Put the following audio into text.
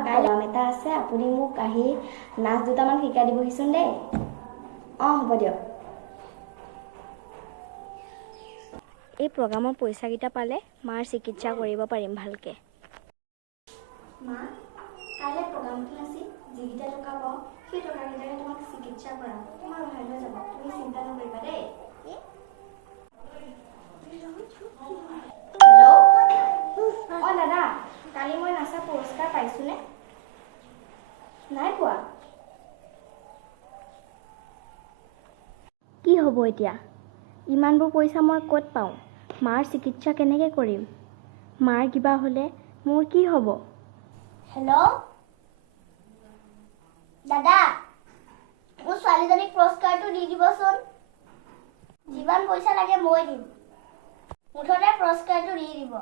গাঁৱত প্ৰগ্ৰাম এটা আছে, আপুনি মোক আহি নাচ দুটামান শিকাই দিবহিচোন দেই। হ'ব দিয়ক। এই প্ৰগ্ৰামৰ পইচাকেইটা পালে মাৰ চিকিৎসা কৰিব পাৰিম ভালকৈ। মা, কাইলৈ প্ৰগ্ৰামটো নাছিল, যিকেইটা টকা পাওঁ সেই টকাকেইটাৰে তোমাক চিকিৎসা কৰাম। তোমাৰ ভাল হৈ যাব, তুমি চিন্তা নকৰিবা দেই। হেল্ল', দাদা, কালি মই নাচা পুৰস্কাৰ পাইছোনে? নাই পোৱা। কি হ'ব এতিয়া? ইমানবোৰ পইচা মই ক'ত পাওঁ? মাৰ চিকিৎসা কেনেকৈ কৰিম? মাৰ কিবা হ'লে মোৰ কি হ'ব? হেল্ল', দাদা, মোৰ ছোৱালীজনীক পুৰস্কাৰটো দি দিবচোন। যিমান পইচা লাগে মই দিম, মুঠতে পুৰস্কাৰটো দি দিব।